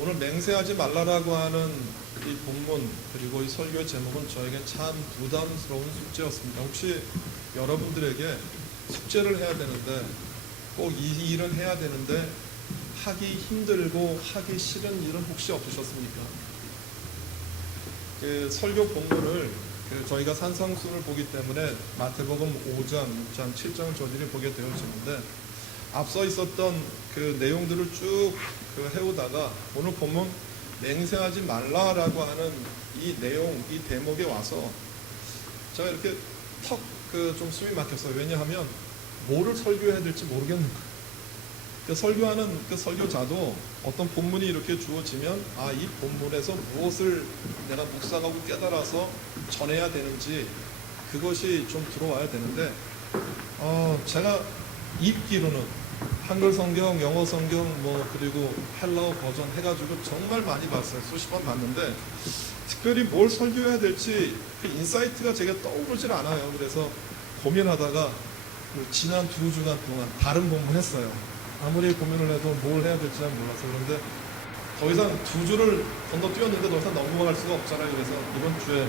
오늘 맹세하지 말라라고 하는 이 본문 그리고 이 설교의 제목은 저에게 참 부담스러운 숙제였습니다. 혹시 여러분들에게 숙제를 해야 되는데 꼭 이 일은 해야 되는데 하기 힘들고 하기 싫은 일은 혹시 없으셨습니까? 그 설교 본문을 저희가 산상수를 보기 때문에 마태복음 5장, 6장, 7장을 저희들이 보게 되어지는데 앞서 있었던 그 내용들을 쭉 해오다가 오늘 본문 맹세하지 말라라고 하는 이 내용, 이 대목에 와서 제가 이렇게 턱 좀 숨이 막혔어요. 왜냐하면 뭐를 설교해야 될지 모르겠는 거예요. 설교하는 그 설교자도 어떤 본문이 이렇게 주어지면 이 본문에서 무엇을 내가 묵상하고 깨달아서 전해야 되는지 그것이 좀 들어와야 되는데 제가 읽기로는 한글 성경, 영어 성경 그리고 헬라어 버전 해가지고 정말 많이 봤어요. 수십 번 봤는데 특별히 뭘 설교해야 될지 그 인사이트가 제게 떠오르질 않아요. 그래서 고민하다가 지난 2주간 동안 다른 본문 했어요. 아무리 고민을 해도 뭘 해야 될지 잘 몰라서. 그런데 더 이상 2주를 건너뛰었는데 더 이상 넘어갈 수가 없잖아요. 그래서 이번 주에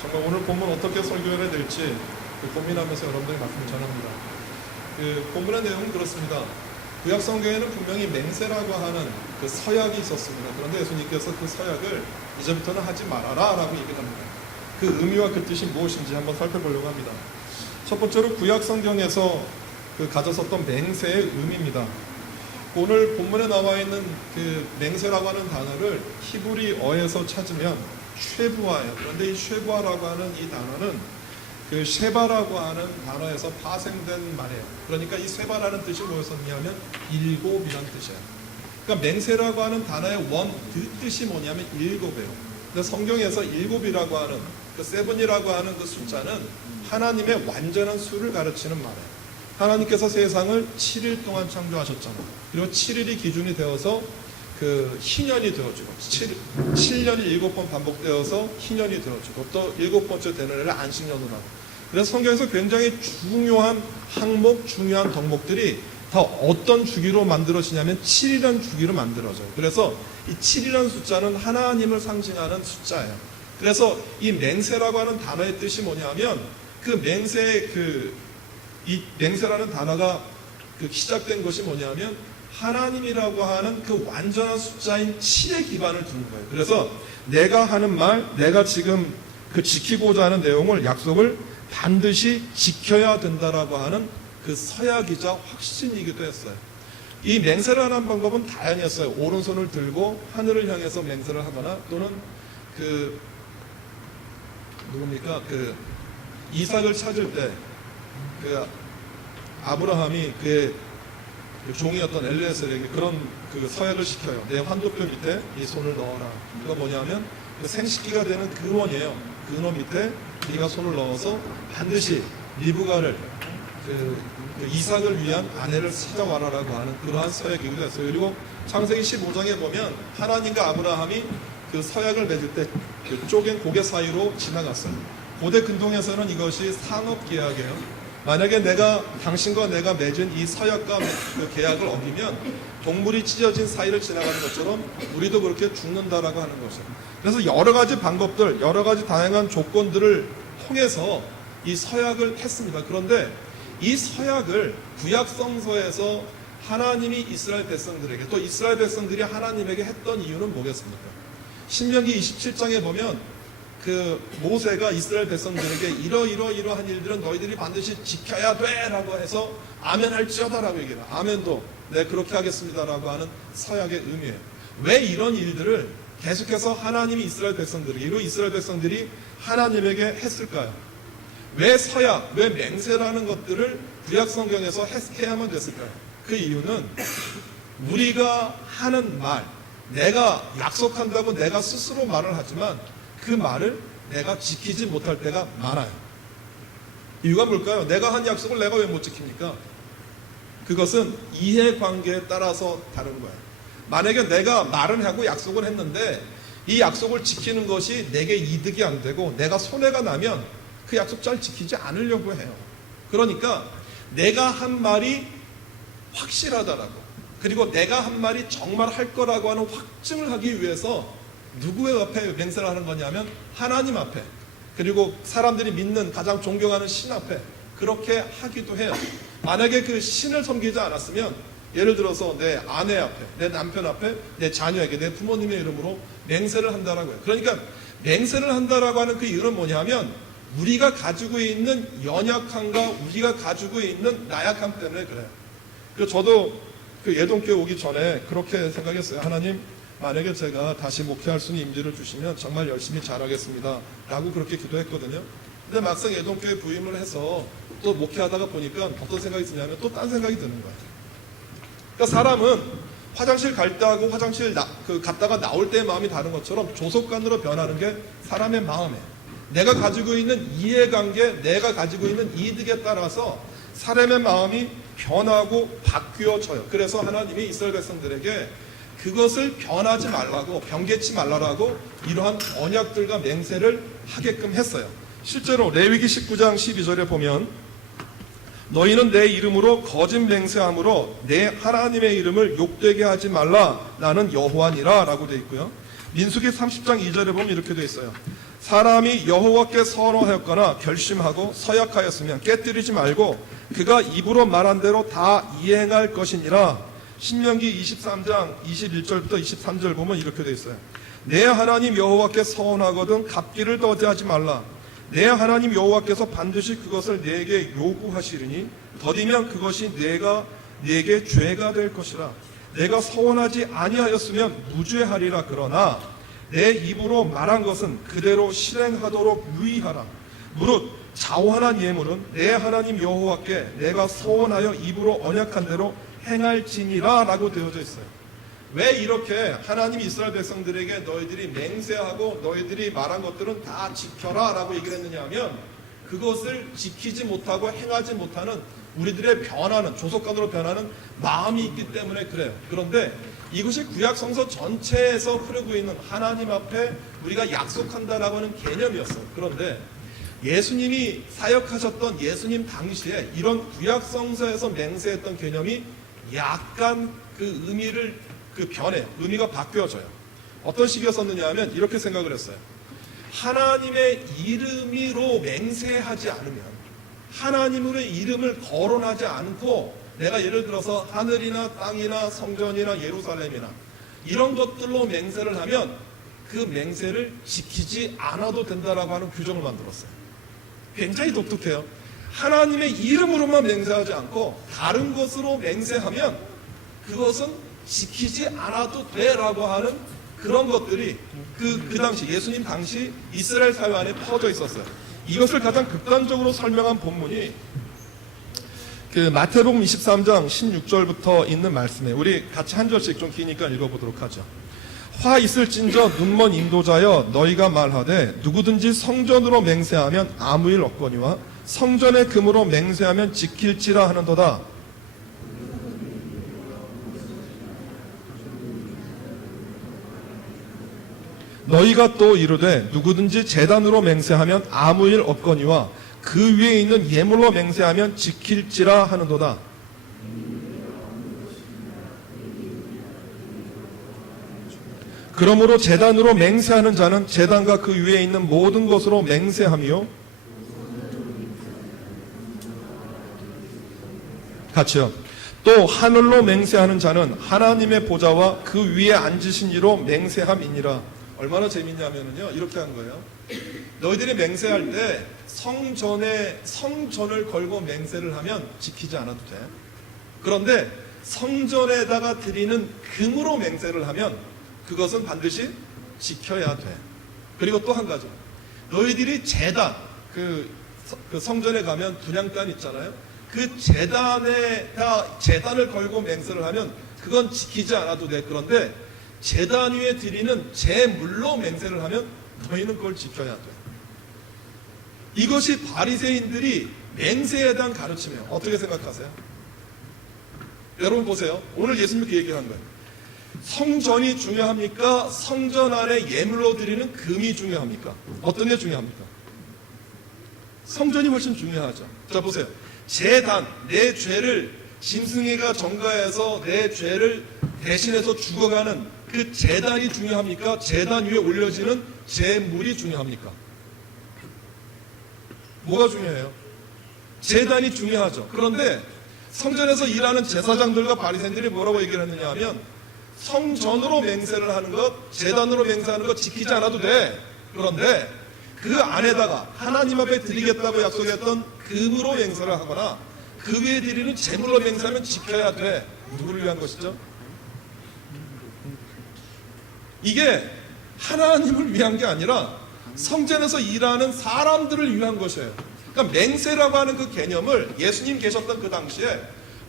정말 오늘 본문 어떻게 설교해야 될지 고민하면서 여러분들에게 말씀을 전합니다. 그 본문의 내용은 그렇습니다. 구약 성경에는 분명히 맹세라고 하는 그 서약이 있었습니다. 그런데 예수님께서 그 서약을 이제부터는 하지 말아라 라고 얘기를 합니다. 그 의미와 그 뜻이 무엇인지 한번 살펴보려고 합니다. 첫 번째로 구약 성경에서 가졌었던 맹세의 의미입니다. 오늘 본문에 나와 있는 그 맹세라고 하는 단어를 히브리어에서 찾으면 쉐부아예요. 그런데 이 쉐부아라고 하는 이 단어는 그 쉐바라고 하는 단어에서 파생된 말이에요. 그러니까 이 쉐바라는 뜻이 뭐였었냐면 일곱이라는 뜻이에요. 그러니까 맹세라고 하는 단어의 뜻이 뭐냐면 일곱이에요. 근데 성경에서 일곱이라고 하는 그 세븐이라고 하는 그 숫자는 하나님의 완전한 수를 가르치는 말이에요. 하나님께서 세상을 7일 동안 창조하셨잖아요. 그리고 7일이 기준이 되어서 그 희년이 되어지고 7년이 7번 반복되어서 희년이 되어지고 또 7번째 되는 해를 안식년으로 하고. 그래서 성경에서 굉장히 중요한 항목, 중요한 덕목들이 다 어떤 주기로 만들어지냐면 7이라는 주기로 만들어져요. 그래서 이 7이라는 숫자는 하나님을 상징하는 숫자예요. 그래서 이 맹세라고 하는 단어의 뜻이 뭐냐면 그 맹세의 이 맹세라는 단어가 시작된 것이 뭐냐면 하나님이라고 하는 그 완전한 숫자인 7의 기반을 두는 거예요. 그래서 내가 하는 말, 내가 지금 지키고자 하는 내용을, 약속을 반드시 지켜야 된다라고 하는 그 서약이자 확신이기도 했어요. 이 맹세를 하는 방법은 다양했어요. 오른손을 들고 하늘을 향해서 맹세를 하거나 또는 이삭을 찾을 때 아브라함이 그 종이었던 엘리에셀에게 그런 서약을 시켜요. 내 환도표 밑에 이 손을 넣어라. 그거 뭐냐면 생식기가 되는 근원이에요. 근원 밑에 네가 손을 넣어서 반드시 리브가를 이삭을 위한 아내를 찾아와라라고 하는 그러한 서약이기도 했어요. 그리고 창세기 15장에 보면 하나님과 아브라함이 그 서약을 맺을 때 쪼갠 고개 사이로 지나갔어요. 고대 근동에서는 이것이 상업계약이에요. 만약에 당신과 내가 맺은 이 서약과 그 계약을 어기면 동물이 찢어진 사이를 지나가는 것처럼 우리도 그렇게 죽는다라고 하는 것이에요. 그래서 여러 가지 방법들, 여러 가지 다양한 조건들을 통해서 이 서약을 했습니다. 그런데 이 서약을 구약 성서에서 하나님이 이스라엘 백성들에게 또 이스라엘 백성들이 하나님에게 했던 이유는 뭐겠습니까? 신명기 27장에 보면 모세가 이스라엘 백성들에게 이러한 일들은 너희들이 반드시 지켜야 돼 라고 해서 아멘 할지어다 라고 얘기해요. 아멘도 네 그렇게 하겠습니다 라고 하는 서약의 의미예요. 왜 이런 일들을 계속해서 하나님이 이스라엘 백성들에게 그리고 이스라엘 백성들이 하나님에게 했을까요? 왜 서약, 왜 맹세라는 것들을 구약 성경에서 해야만 됐을까요? 그 이유는 우리가 하는 말, 내가 약속한다고 내가 스스로 말을 하지만 그 말을 내가 지키지 못할 때가 많아요. 이유가 뭘까요? 내가 한 약속을 내가 왜 못 지킵니까? 그것은 이해관계에 따라서 다른 거예요. 만약에 내가 말을 하고 약속을 했는데 이 약속을 지키는 것이 내게 이득이 안 되고 내가 손해가 나면 그 약속 잘 지키지 않으려고 해요. 그러니까 내가 한 말이 확실하다라고 그리고 내가 한 말이 정말 할 거라고 하는 확증을 하기 위해서 누구의 앞에 맹세를 하는 거냐면 하나님 앞에, 그리고 사람들이 믿는 가장 존경하는 신 앞에 그렇게 하기도 해요. 만약에 그 신을 섬기지 않았으면, 예를 들어서 내 아내 앞에, 내 남편 앞에, 내 자녀에게, 내 부모님의 이름으로 맹세를 한다라고 해요. 그러니까 맹세를 한다라고 하는 그 이유는 뭐냐면 우리가 가지고 있는 연약함과 우리가 가지고 있는 나약함 때문에 그래요. 그래서 저도 그 예동교회 오기 전에 그렇게 생각했어요. 하나님, 만약에 제가 다시 목회할 수 있는 임지를 주시면 정말 열심히 잘하겠습니다 라고 그렇게 기도했거든요. 근데 막상 예동교회 부임을 해서 또 목회하다가 보니까 어떤 생각이 드냐면 또 딴 생각이 드는 거예요. 그러니까 사람은 화장실 갈 때하고 화장실 갔다가 나올 때의 마음이 다른 것처럼 조속간으로 변하는 게 사람의 마음이에요. 내가 가지고 있는 이해관계, 내가 가지고 있는 이득에 따라서 사람의 마음이 변하고 바뀌어져요. 그래서 하나님이 이스라엘 백성들에게 그것을 변하지 말라고, 변개치 말라라고 이러한 언약들과 맹세를 하게끔 했어요. 실제로 레위기 19장 12절에 보면 너희는 내 이름으로 거짓 맹세함으로 내 하나님의 이름을 욕되게 하지 말라, 나는 여호와니라 라고 되어 있고요. 민수기 30장 2절에 보면 이렇게 되어 있어요. 사람이 여호와께 선언하였거나 결심하고 서약하였으면 깨뜨리지 말고 그가 입으로 말한 대로 다 이행할 것이니라. 신명기 23장 21절부터 23절 보면 이렇게 되어 있어요. 내 하나님 여호와께 서언하거든 갚기를 더디하지 말라. 내 하나님 여호와께서 반드시 그것을 내게 요구하시리니 더디면 그것이 내게 죄가 될 것이라. 내가 서원하지 아니하였으면 무죄하리라. 그러나 내 입으로 말한 것은 그대로 실행하도록 유의하라. 무릇 자원한 예물은 내 하나님 여호와께 내가 서원하여 입으로 언약한 대로 행할지니라 라고 되어져 있어요. 왜 이렇게 하나님이 이스라엘 백성들에게 너희들이 맹세하고 너희들이 말한 것들은 다 지켜라 라고 얘기를 했느냐 하면 그것을 지키지 못하고 행하지 못하는 우리들의 변하는, 조속간으로 변하는 마음이 있기 때문에 그래요. 그런데 이것이 구약 성서 전체에서 흐르고 있는 하나님 앞에 우리가 약속한다라고 하는 개념이었어요. 그런데 예수님이 사역하셨던 예수님 당시에 이런 구약 성서에서 맹세했던 개념이 약간 그 의미가 바뀌어져요. 어떤 식이었었느냐 하면 이렇게 생각을 했어요. 하나님의 이름으로 맹세하지 않으면, 하나님의 이름을 거론하지 않고 내가 예를 들어서 하늘이나 땅이나 성전이나 예루살렘이나 이런 것들로 맹세를 하면 그 맹세를 지키지 않아도 된다라고 하는 규정을 만들었어요. 굉장히 독특해요. 하나님의 이름으로만 맹세하지 않고 다른 것으로 맹세하면 그것은 지키지 않아도 돼라고 하는 그런 것들이 그 당시 예수님 당시 이스라엘 사회 안에 퍼져 있었어요. 이것을 가장 극단적으로 설명한 본문이 그 마태복음 23장 16절부터 있는 말씀이에요. 우리 같이 한 절씩 좀 기니까 읽어보도록 하죠. 화 있을진저 눈먼 인도자여 너희가 말하되 누구든지 성전으로 맹세하면 아무 일 없거니와 성전의 금으로 맹세하면 지킬지라 하는도다. 너희가 또 이르되 누구든지 제단으로 맹세하면 아무 일 없거니와 그 위에 있는 예물로 맹세하면 지킬지라 하는도다. 그러므로 제단으로 맹세하는 자는 제단과 그 위에 있는 모든 것으로 맹세하며 같이요. 또 하늘로 맹세하는 자는 하나님의 보좌와 그 위에 앉으신 이로 맹세함이니라. 얼마나 재밌냐면요, 이렇게 한 거예요. 너희들이 맹세할 때 성전을 걸고 맹세를 하면 지키지 않아도 돼. 그런데 성전에다가 드리는 금으로 맹세를 하면 그것은 반드시 지켜야 돼. 그리고 또 한 가지, 너희들이 제단, 그 성전에 가면 분향단 있잖아요. 그 제단을 걸고 맹세를 하면 그건 지키지 않아도 돼. 그런데 제단 위에 드리는 제물로 맹세를 하면 너희는 그걸 지켜야 돼. 이것이 바리새인들이 맹세에 대한 가르침이에요. 어떻게 생각하세요? 여러분 보세요. 오늘 예수님이 그 얘기를 한 거예요. 성전이 중요합니까? 성전 안에 예물로 드리는 금이 중요합니까? 어떤 게 중요합니까? 성전이 훨씬 중요하죠. 자 보세요. 제단, 내 죄를 짐승이가 전가해서 내 죄를 대신해서 죽어가는 그 제단이 중요합니까? 제단 위에 올려지는 제물이 중요합니까? 뭐가 중요해요? 제단이 중요하죠. 그런데 성전에서 일하는 제사장들과 바리새인들이 뭐라고 얘기를 했느냐 하면 성전으로 맹세를 하는 것, 제단으로 맹세하는 것 지키지 않아도 돼. 그런데 그 안에다가 하나님 앞에 드리겠다고 약속했던 금으로 맹세를 하거나 그 외에 드리는 제물로 맹세하면 지켜야 돼. 누구를 위한 것이죠? 이게 하나님을 위한 게 아니라 성전에서 일하는 사람들을 위한 것이에요. 그러니까 맹세라고 하는 그 개념을 예수님 계셨던 그 당시에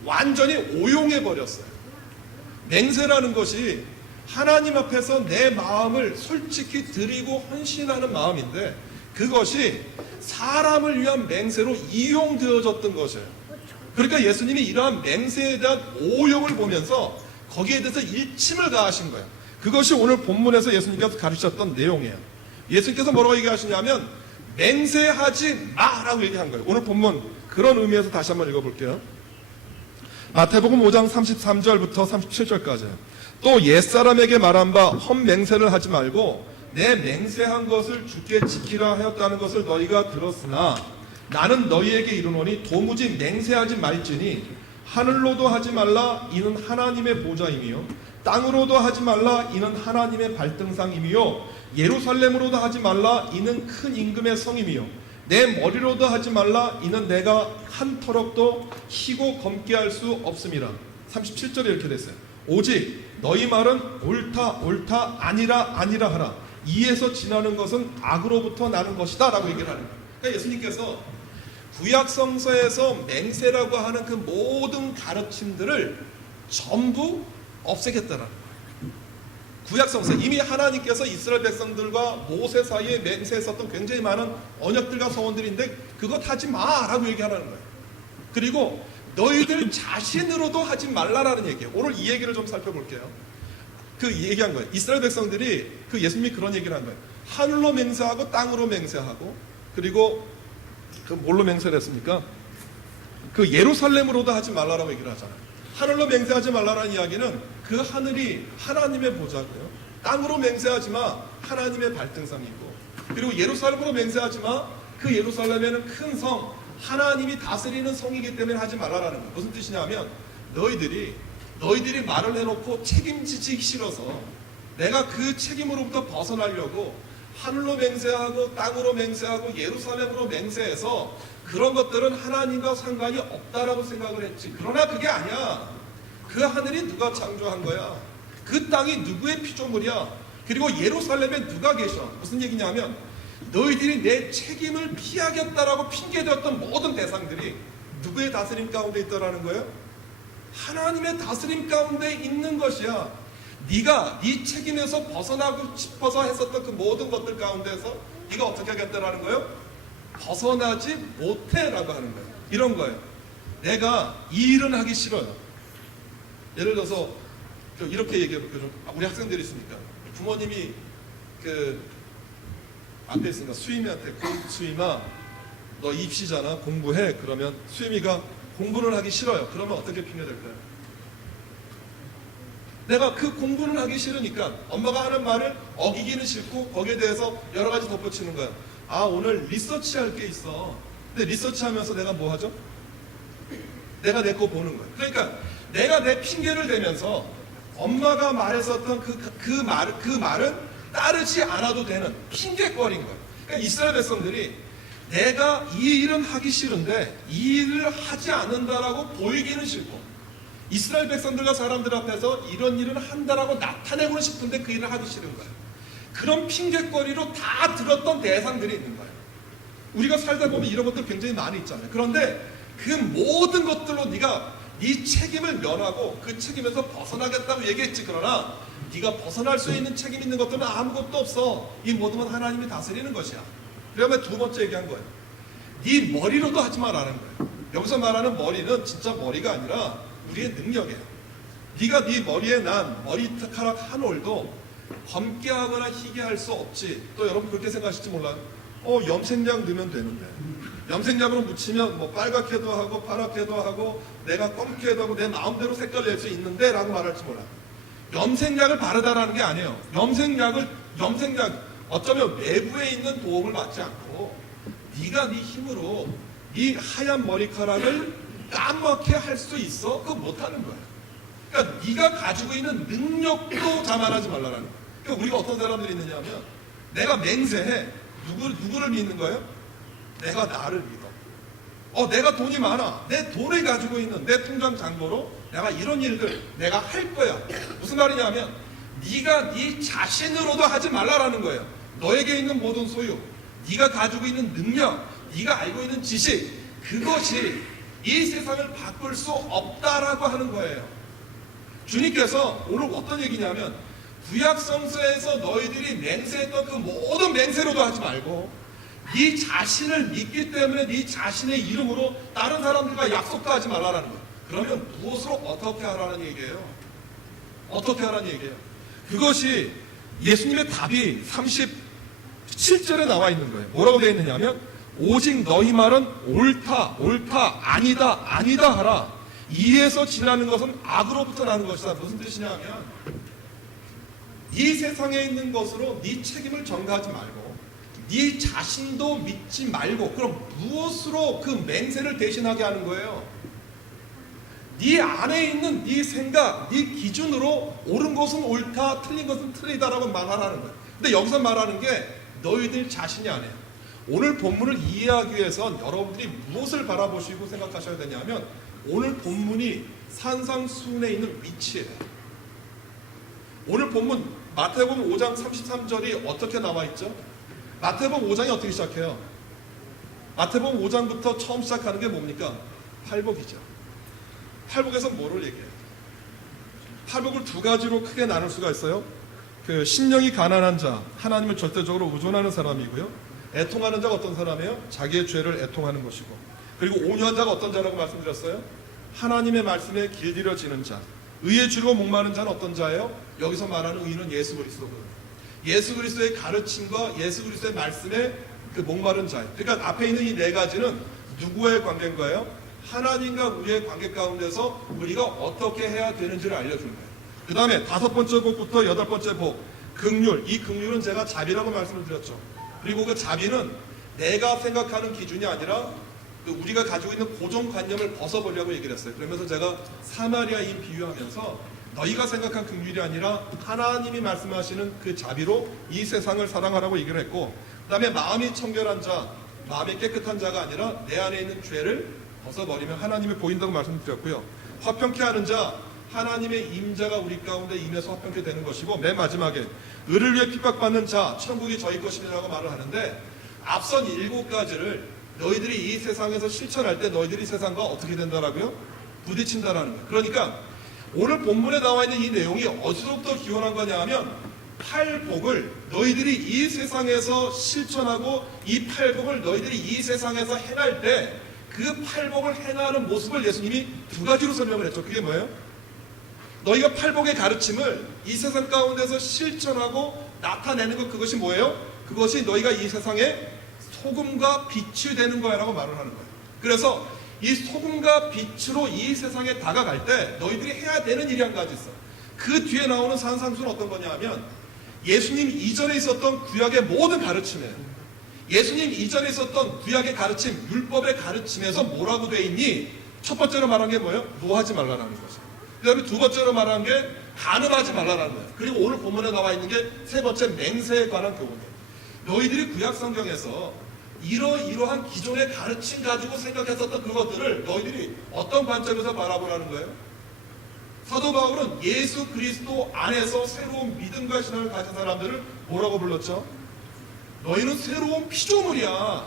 완전히 오용해 버렸어요. 맹세라는 것이 하나님 앞에서 내 마음을 솔직히 드리고 헌신하는 마음인데 그것이 사람을 위한 맹세로 이용되어졌던 것이에요. 그러니까 예수님이 이러한 맹세에 대한 오용을 보면서 거기에 대해서 일침을 가하신 거예요. 그것이 오늘 본문에서 예수님께서 가르치셨던 내용이에요. 예수님께서 뭐라고 얘기하시냐면 맹세하지 마라고 얘기한 거예요. 오늘 본문 그런 의미에서 다시 한번 읽어볼게요. 마태복음 5장 33절부터 37절까지. 또 옛사람에게 말한 바 헛맹세를 하지 말고 내 맹세한 것을 주께 지키라 하였다는 것을 너희가 들었으나 나는 너희에게 이르노니 도무지 맹세하지 말지니 하늘로도 하지 말라 이는 하나님의 보좌임이요 땅으로도 하지 말라 이는 하나님의 발등상임이요 예루살렘으로도 하지 말라 이는 큰 임금의 성임이요 내 머리로도 하지 말라 이는 내가 한 터럭도 희고 검게 할 수 없음이라. 37절에 이렇게 됐어요. 오직 너희 말은 옳다 옳다 아니라 아니라 하라. 이에서 지나는 것은 악으로부터 나는 것이다 라고 얘기를 하는 거예요. 그러니까 예수님께서 구약 성서에서 맹세라고 하는 그 모든 가르침들을 전부 없애겠다라는 거예요. 구약 성서 이미 하나님께서 이스라엘 백성들과 모세 사이에 맹세했었던 굉장히 많은 언약들과 서원들인데 그것 하지 마라고 얘기하라는 거예요. 그리고 너희들 자신으로도 하지 말라라는 얘기예요. 오늘 이 얘기를 좀 살펴볼게요. 그 얘기한 거예요. 이스라엘 백성들이 그 예수님이 그런 얘기를 한 거예요. 하늘로 맹세하고 땅으로 맹세하고 그리고 그 뭘로 맹세를 했습니까? 그 예루살렘으로도 하지 말라라고 얘기를 하잖아요. 하늘로 맹세하지 말라라는 이야기는 그 하늘이 하나님의 보좌고요. 땅으로 맹세하지 마. 하나님의 발등상이고. 그리고 예루살렘으로 맹세하지 마. 그 예루살렘에는 큰 성, 하나님이 다스리는 성이기 때문에 하지 말라라는 거예요. 무슨 뜻이냐면 너희들이 말을 해놓고 책임지기 싫어서 내가 그 책임으로부터 벗어나려고 하늘로 맹세하고 땅으로 맹세하고 예루살렘으로 맹세해서 그런 것들은 하나님과 상관이 없다라고 생각을 했지. 그러나 그게 아니야. 그 하늘이 누가 창조한 거야? 그 땅이 누구의 피조물이야? 그리고 예루살렘에 누가 계셔? 무슨 얘기냐면 너희들이 내 책임을 피하겠다라고 핑계대었던 모든 대상들이 누구의 다스림 가운데 있다라는 거예요? 하나님의 다스림 가운데 있는 것이야. 네가 네 책임에서 벗어나고 싶어서 했었던 그 모든 것들 가운데서 네가 어떻게 하겠다라는 거예요? 벗어나지 못해라고 하는 거예요. 이런 거예요. 내가 이 일은 하기 싫어요. 예를 들어서 이렇게 얘기해볼게요. 우리 학생들이 있으니까 부모님이 그 앞에 있으니까 수임이한테 수임아 너 입시잖아 공부해. 그러면 수임이가 공부는 하기 싫어요. 그러면 어떻게 핑계댈까요? 내가 그 공부는 하기 싫으니까 엄마가 하는 말을 어기기는 싫고 거기에 대해서 여러 가지 덧붙이는 거예요. 아 오늘 리서치 할 게 있어. 근데 리서치 하면서 내가 뭐 하죠? 내가 내 거 보는 거예요. 그러니까 내가 내 핑계를 대면서 엄마가 말했었던 그 말은 따르지 않아도 되는 핑계거리인 거예요. 그러니까 이스라엘 백성들이 내가 이 일은 하기 싫은데 이 일을 하지 않는다라고 보이기는 싫고 이스라엘 백성들과 사람들 앞에서 이런 일은 한다라고 나타내고는 싶은데 그 일을 하기 싫은 거예요. 그런 핑계거리로 다 들었던 대상들이 있는 거예요. 우리가 살다 보면 이런 것들 굉장히 많이 있잖아요. 그런데 그 모든 것들로 네가 네 책임을 면하고 그 책임에서 벗어나겠다고 얘기했지. 그러나 네가 벗어날 수 있는 책임 있는 것들은 아무것도 없어. 이 모든 건 하나님이 다스리는 것이야. 그러면 두 번째 얘기한 거예요. 네 머리로도 하지 말라는 거예요. 여기서 말하는 머리는 진짜 머리가 아니라 우리의 능력이에요. 네가 네 머리에 난 머리카락 한 올도 검게 하거나 희게 할 수 없지. 또 여러분 그렇게 생각하실지 몰라요. 염색약 넣으면 되는데 염색약으로 묻히면 뭐 빨갛게도 하고 파랗게도 하고 내가 검게도 하고 내 마음대로 색깔 낼 수 있는데 라고 말할지 몰라. 염색약을 바르다라는 게 아니에요. 염색약 어쩌면 외부에 있는 도움을 받지 않고 네가 네 힘으로 네 하얀 머리카락을 까맣게 할 수 있어? 그거 못하는 거야. 그러니까 네가 가지고 있는 능력도 자만하지 말라는 거야. 그러니까 우리가 어떤 사람들이 있느냐면 내가 맹세해. 누구를 믿는 거예요? 내가 나를 믿어. 내가 돈이 많아. 내 돈을 가지고 있는 내 통장 잔고로 내가 이런 일들 내가 할 거야. 무슨 말이냐면 네가 네 자신으로도 하지 말라라는 거예요. 너에게 있는 모든 소유, 네가 가지고 있는 능력, 네가 알고 있는 지식, 그것이 이 세상을 바꿀 수 없다라고 하는 거예요. 주님께서 오늘 어떤 얘기냐면 구약 성서에서 너희들이 맹세했던 그 모든 맹세로도 하지 말고 네 자신을 믿기 때문에 네 자신의 이름으로 다른 사람들과 약속도 하지 말라라는 거예요. 그러면 무엇으로 어떻게 하라는 얘기예요? 어떻게 하라는 얘기예요? 그것이 예수님의 답이 37절에 나와 있는 거예요. 뭐라고 되어 있느냐면 오직 너희 말은 옳다 아니다 하라. 이에서 지나는 것은 악으로부터 나는 것이다. 무슨 뜻이냐면 이 세상에 있는 것으로 네 책임을 전가하지 말고 네 자신도 믿지 말고 그럼 무엇으로 그 맹세를 대신하게 하는 거예요? 네 안에 있는 네 생각, 네 기준으로 옳은 것은 옳다, 틀린 것은 틀리다라고 말하라는 거예요. 근데 여기서 말하는 게 너희들 자신이 아니에요. 오늘 본문을 이해하기 위해선 여러분들이 무엇을 바라보시고 생각하셔야 되냐면 오늘 본문이 산상수훈에 있는 위치예요. 오늘 본문 마태복음 5장 33절이 어떻게 나와 있죠? 마태복음 5장이 어떻게 시작해요? 마태복음 5장부터 처음 시작하는 게 뭡니까? 팔복이죠. 팔복에서 뭐를 얘기해요? 팔복을 두 가지로 크게 나눌 수가 있어요. 그 심령이 가난한 자, 하나님을 절대적으로 의존하는 사람이고요. 애통하는 자가 어떤 사람이에요? 자기의 죄를 애통하는 것이고. 그리고 온유한 자가 어떤 자라고 말씀드렸어요? 하나님의 말씀에 길들여지는 자. 의에 주로 목마른 자는 어떤 자예요? 여기서 말하는 의는 예수 그리스도거든요. 예수 그리스도의 가르침과 예수 그리스도의 말씀에 그 목마른 자예요. 그러니까 앞에 있는 이 네 가지는 누구의 관계인 거예요? 하나님과 우리의 관계 가운데서 우리가 어떻게 해야 되는지를 알려주는 거예요. 그 다음에 5번째 복부터 8번째 복, 긍휼. 이 긍휼은 제가 자비라고 말씀을 드렸죠. 그리고 그 자비는 내가 생각하는 기준이 아니라 우리가 가지고 있는 고정관념을 벗어버리라고 얘기를 했어요. 그러면서 제가 사마리아인 비유하면서 너희가 생각한 긍휼이 아니라 하나님이 말씀하시는 그 자비로 이 세상을 사랑하라고 얘기를 했고, 그 다음에 마음이 청결한 자, 마음이 깨끗한 자가 아니라 내 안에 있는 죄를 벗어버리면 하나님이 보인다고 말씀드렸고요. 화평케 하는 자, 하나님의 임자가 우리 가운데 임해서 화평케 되는 것이고, 맨 마지막에 의를 위해 핍박받는 자, 천국이 저희 것이라고 말을 하는데, 앞선 7가지를 너희들이 이 세상에서 실천할 때 너희들이 세상과 어떻게 된다라고요? 부딪힌다라는 거예요. 그러니까 오늘 본문에 나와 있는 이 내용이 어디서부터 기원한 거냐 하면 팔복을 너희들이 이 세상에서 실천하고 이 팔복을 너희들이 이 세상에서 행할 때 그 팔복을 행하는 모습을 예수님이 2가지로 설명을 했죠. 그게 뭐예요? 너희가 팔복의 가르침을 이 세상 가운데서 실천하고 나타내는 것, 그것이 뭐예요? 그것이 너희가 이 세상에 소금과 빛이 되는 거야 라고 말을 하는 거예요. 그래서 이 소금과 빛으로 이 세상에 다가갈 때 너희들이 해야 되는 일이 한 가지 있어. 그 뒤에 나오는 산상수는 어떤 거냐 하면 예수님 이전에 있었던 구약의 모든 가르침이에요. 예수님 이전에 있었던 구약의 가르침, 율법의 가르침에서 뭐라고 돼 있니? 첫 번째로 말한 게 뭐예요? 노하지 말라는 거죠. 그 다음에 2번째로 말한 게 간음하지 말라는 거예요. 그리고 오늘 본문에 나와 있는 게 3번째 맹세에 관한 교훈이에요. 너희들이 구약 성경에서 이러한 기존의 가르침 가지고 생각했었던 그것들을 너희들이 어떤 관점에서 바라보라는 거예요? 사도 바울은 예수 그리스도 안에서 새로운 믿음과 신앙을 가진 사람들을 뭐라고 불렀죠? 너희는 새로운 피조물이야.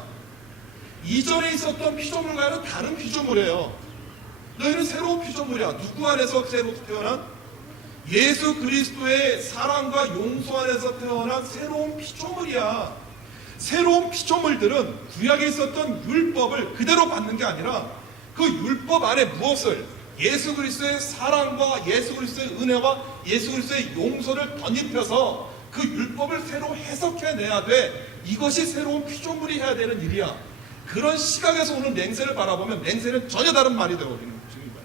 이전에 있었던 피조물과는 다른 피조물이에요. 너희는 새로운 피조물이야. 누구 안에서 새로 태어난? 예수 그리스도의 사랑과 용서 안에서 태어난 새로운 피조물이야. 새로운 피조물들은 구약에 있었던 율법을 그대로 받는 게 아니라 그 율법 안에 무엇을? 예수 그리스도의 사랑과 예수 그리스도의 은혜와 예수 그리스도의 용서를 덧입혀서 그 율법을 새로 해석해내야 돼. 이것이 새로운 피조물이 해야 되는 일이야. 그런 시각에서 오늘 맹세를 바라보면 맹세는 전혀 다른 말이 되어버리는 중입니다.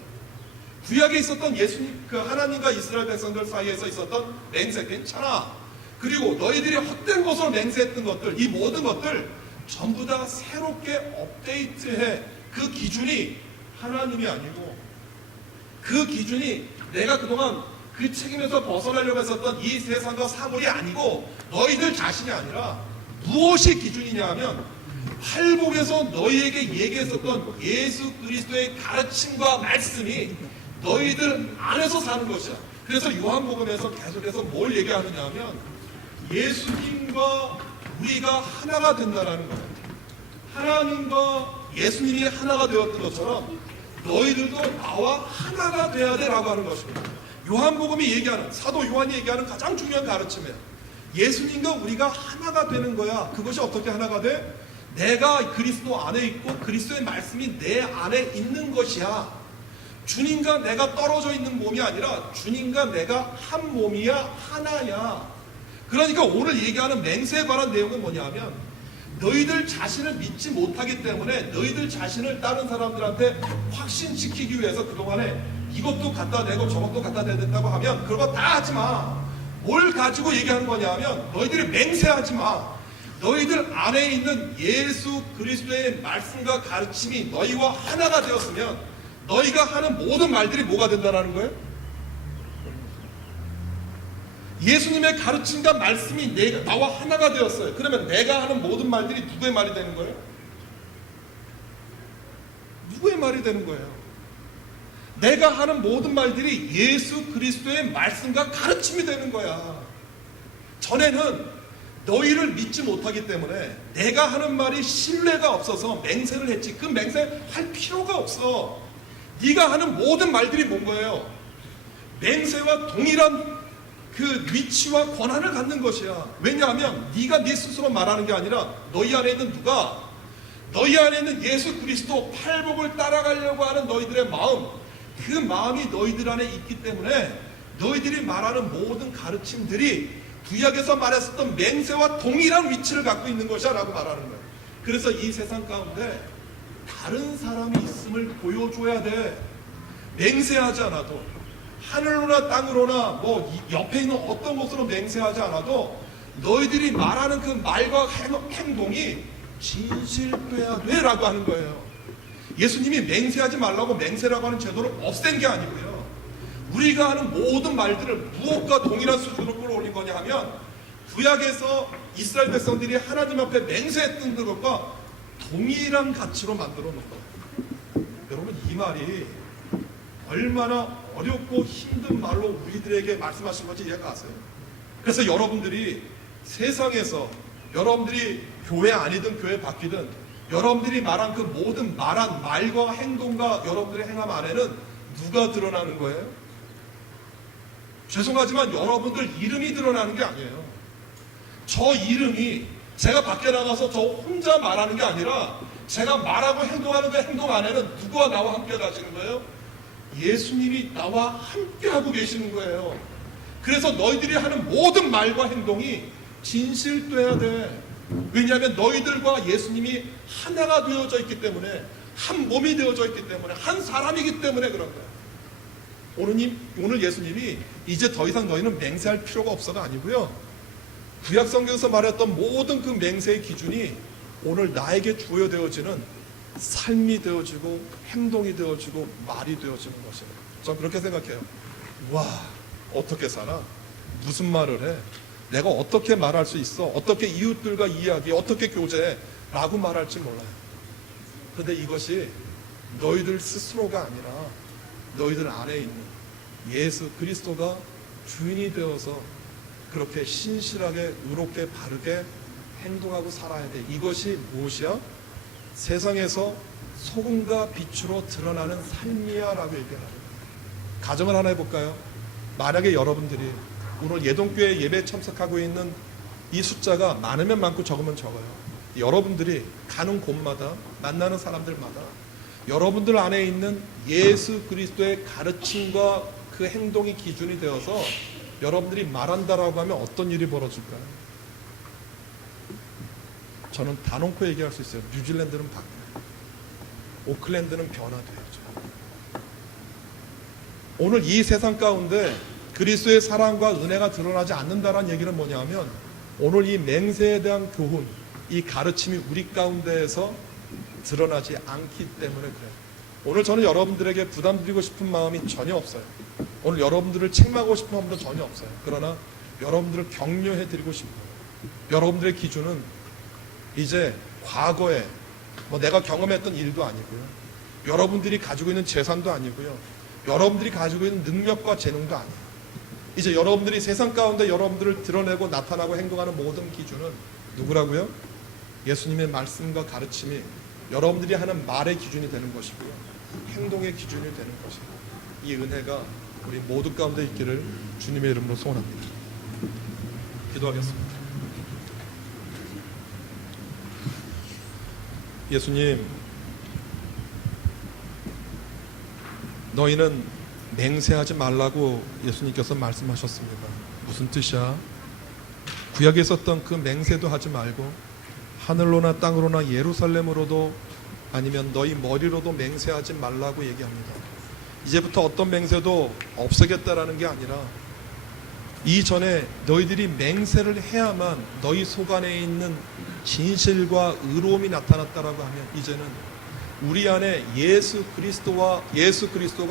구약에 있었던 예수님, 그 하나님과 이스라엘 백성들 사이에서 있었던 맹세 괜찮아. 그리고 너희들이 헛된 것으로 맹세했던 것들, 이 모든 것들 전부 다 새롭게 업데이트해. 그 기준이 하나님이 아니고 그 기준이 내가 그동안 그 책임에서 벗어나려고 했었던 이 세상과 사물이 아니고 너희들 자신이 아니라 무엇이 기준이냐 하면 팔복에서 너희에게 얘기했었던 예수 그리스도의 가르침과 말씀이 너희들 안에서 사는 것이야. 그래서 요한복음에서 계속해서 뭘 얘기하느냐 하면 예수님과 우리가 하나가 된다라는 거예요. 하나님과 예수님이 하나가 되었던 것처럼 너희들도 나와 하나가 돼야 돼라고 하는 것입니다. 요한복음이 얘기하는, 사도 요한이 얘기하는 가장 중요한 가르침이에요. 예수님과 우리가 하나가 되는 거야. 그것이 어떻게 하나가 돼? 내가 그리스도 안에 있고 그리스도의 말씀이 내 안에 있는 것이야. 주님과 내가 떨어져 있는 몸이 아니라 주님과 내가 한 몸이야, 하나야. 그러니까 오늘 얘기하는 맹세에 관한 내용은 뭐냐 하면 너희들 자신을 믿지 못하기 때문에 너희들 자신을 다른 사람들한테 확신시키기 위해서 그동안에 이것도 갖다 대고 저것도 갖다 대겠다고 하면 그런 거 다 하지 마. 뭘 가지고 얘기하는 거냐 하면 너희들이 맹세하지 마. 너희들 안에 있는 예수 그리스도의 말씀과 가르침이 너희와 하나가 되었으면 너희가 하는 모든 말들이 뭐가 된다는 거예요? 예수님의 가르침과 말씀이 나와 하나가 되었어요. 그러면 내가 하는 모든 말들이 누구의 말이 되는 거예요? 누구의 말이 되는 거예요? 내가 하는 모든 말들이 예수 그리스도의 말씀과 가르침이 되는 거야. 전에는 너희를 믿지 못하기 때문에 내가 하는 말이 신뢰가 없어서 맹세를 했지. 그 맹세할 필요가 없어. 네가 하는 모든 말들이 뭔 거예요? 맹세와 동일한 그 위치와 권한을 갖는 것이야. 왜냐하면 네가 네 스스로 말하는 게 아니라 너희 안에 있는 누가, 너희 안에 있는 예수 그리스도 팔복을 따라가려고 하는 너희들의 마음, 그 마음이 너희들 안에 있기 때문에 너희들이 말하는 모든 가르침들이 구약에서 말했었던 맹세와 동일한 위치를 갖고 있는 것이야 라고 말하는 거예요. 그래서 이 세상 가운데 다른 사람이 있음을 보여줘야 돼. 맹세하지 않아도, 하늘로나 땅으로나 뭐 옆에 있는 어떤 곳으로 맹세하지 않아도 너희들이 말하는 그 말과 행동이 진실돼야 돼 라고 하는 거예요. 예수님이 맹세하지 말라고 맹세라고 하는 제도를 없앤 게 아니고요. 우리가 하는 모든 말들을 무엇과 동일한 수준으로 끌어올린 거냐 하면 구약에서 이스라엘 백성들이 하나님 앞에 맹세했던 것과 동일한 가치로 만들어 놓은 거예요. 여러분, 이 말이 얼마나 어렵고 힘든 말로 우리들에게 말씀하신 건지 이해가 가세요? 그래서 여러분들이 세상에서 여러분들이 교회 아니든 교회 바뀌든 여러분들이 말한 그 모든 말한 말과 행동과 여러분들의 행함 안에는 누가 드러나는 거예요? 죄송하지만 여러분들 이름이 드러나는 게 아니에요. 저 이름이 제가 밖에 나가서 저 혼자 말하는 게 아니라 제가 말하고 행동하는 그 행동 안에는 누구와 나와 함께 가시는 거예요? 예수님이 나와 함께 하고 계시는 거예요. 그래서 너희들이 하는 모든 말과 행동이 진실돼야 돼. 왜냐하면 너희들과 예수님이 하나가 되어져 있기 때문에, 한 몸이 되어져 있기 때문에, 한 사람이기 때문에 그런 거예요. 오늘 예수님이 이제 더 이상 너희는 맹세할 필요가 없어가 아니고요. 구약 성경에서 말했던 모든 그 맹세의 기준이 오늘 나에게 주어되어지는 삶이 되어지고 행동이 되어지고 말이 되어지는 것이에요. 저는 그렇게 생각해요. 와, 어떻게 살아? 무슨 말을 해? 내가 어떻게 말할 수 있어? 어떻게 이웃들과 이야기, 어떻게 교제해? 라고 말할지 몰라요. 그런데 이것이 너희들 스스로가 아니라 너희들 안에 있는 예수 그리스도가 주인이 되어서 그렇게 신실하게, 의롭게, 바르게 행동하고 살아야 돼. 이것이 무엇이야? 세상에서 소금과 빛으로 드러나는 삶이야 라고 얘기합니다. 가정을 하나 해볼까요? 만약에 여러분들이 오늘 예동교회 예배에 참석하고 있는 이 숫자가 많으면 많고 적으면 적어요. 여러분들이 가는 곳마다 만나는 사람들마다 여러분들 안에 있는 예수 그리스도의 가르침과 그 행동이 기준이 되어서 여러분들이 말한다라고 하면 어떤 일이 벌어질까요? 저는 단언코 얘기할 수 있어요. 뉴질랜드는 바뀌어요. 오클랜드는 변화돼야죠. 오늘 이 세상 가운데 그리스도의 사랑과 은혜가 드러나지 않는다라는 얘기는 뭐냐면 오늘 이 맹세에 대한 교훈, 이 가르침이 우리 가운데에서 드러나지 않기 때문에 그래요. 오늘 저는 여러분들에게 부담드리고 싶은 마음이 전혀 없어요. 오늘 여러분들을 책망하고 싶은 마음도 전혀 없어요. 그러나 여러분들을 격려해드리고 싶어요. 여러분들의 기준은 이제 과거에 내가 경험했던 일도 아니고요. 여러분들이 가지고 있는 재산도 아니고요. 여러분들이 가지고 있는 능력과 재능도 아니에요. 이제 여러분들이 세상 가운데 여러분들을 드러내고 나타나고 행동하는 모든 기준은 누구라고요? 예수님의 말씀과 가르침이 여러분들이 하는 말의 기준이 되는 것이고요. 행동의 기준이 되는 것이고 이 은혜가 우리 모두 가운데 있기를 주님의 이름으로 소원합니다. 기도하겠습니다. 예수님, 너희는 맹세하지 말라고 예수님께서 말씀하셨습니다. 무슨 뜻이야? 구약에 있었던 그 맹세도 하지 말고 하늘로나 땅으로나 예루살렘으로도 아니면 너희 머리로도 맹세하지 말라고 얘기합니다. 이제부터 어떤 맹세도 없애겠다라는 게 아니라 이전에 너희들이 맹세를 해야만 너희 속 안에 있는 진실과 의로움이 나타났다라고 하면 이제는 우리 안에 예수 그리스도가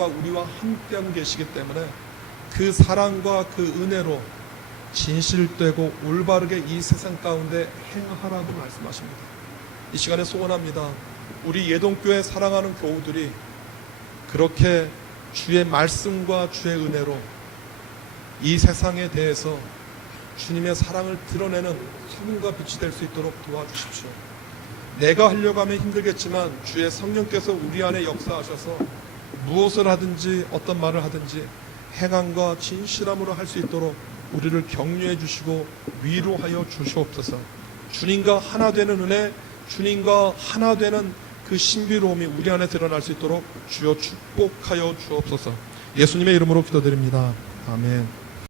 우리와 함께하고 계시기 때문에 그 사랑과 그 은혜로 진실되고 올바르게 이 세상 가운데 행하라고 말씀하십니다. 이 시간에 소원합니다. 우리 예동교회 사랑하는 교우들이 그렇게 주의 말씀과 주의 은혜로 이 세상에 대해서 주님의 사랑을 드러내는 소금과 빛이 될 수 있도록 도와주십시오. 내가 하려고 하면 힘들겠지만 주의 성령께서 우리 안에 역사하셔서 무엇을 하든지 어떤 말을 하든지 행함과 진실함으로 할 수 있도록 우리를 격려해 주시고 위로하여 주시옵소서. 주님과 하나 되는 은혜, 주님과 하나 되는 그 신비로움이 우리 안에 드러날 수 있도록 주여 축복하여 주옵소서. 예수님의 이름으로 기도드립니다. 아멘.